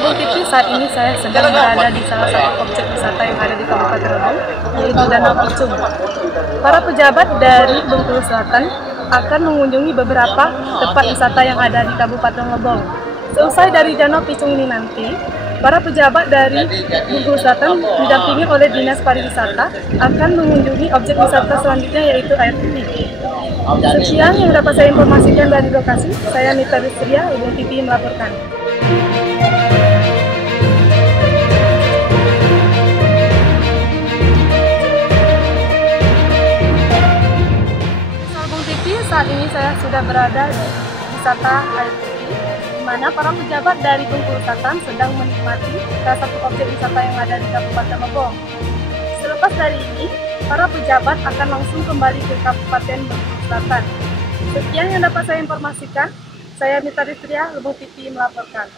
Bung Titi, saat ini saya sedang berada di salah satu objek wisata yang ada di Kabupaten Lebong, yaitu Danau Pucung. Para pejabat dari Bengkulu Selatan akan mengunjungi beberapa tempat wisata yang ada di Kabupaten Lebong. Seusai dari Danau Pucung ini nanti, para pejabat dari Bengkulu Selatan didampingi oleh Dinas Pariwisata akan mengunjungi objek wisata selanjutnya, yaitu air putih. Sekian yang dapat saya informasikan dari lokasi. Saya Mita Rizria, Ibu TV melaporkan. Bung TV, saat ini saya sudah berada di wisata air putih, di mana para pejabat dari Bengkulu Selatan sedang menikmati salah satu objek wisata yang ada di Kabupaten Lebong. Selepas dari ini, para pejabat akan langsung kembali ke Kabupaten Bengkulu Selatan. Sekian yang dapat saya informasikan. Saya Mita Rizria, Lebong TV melaporkan.